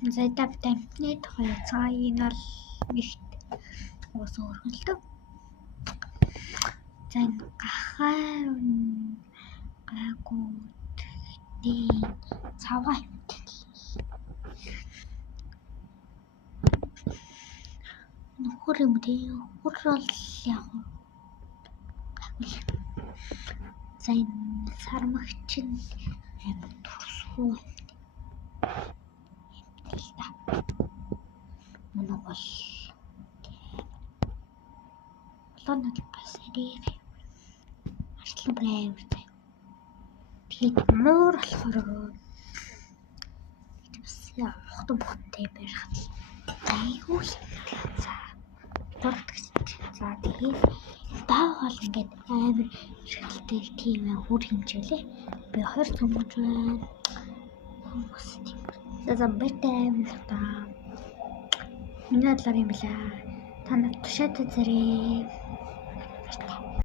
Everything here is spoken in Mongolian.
За давтамтны тухай цагаан бол нэгт уусаа өргөлдөв. За энэ гагууд цаваа нөхөр юм дээ. Хөр бол яг за энэ сармагч нь амар турсгүй мөн бол лонод бас ирээ арчлан брэйвэр тэгээд муур болохоор бас хохтон бохтой барих айгүй за за тэгээд даавал ингээд амар шилтэй тийм үр хэмжээлээ би 2 цөмөж байна хүмүүс тийм за бэтэй та миний талаар юм била та над тушаатай зэрэг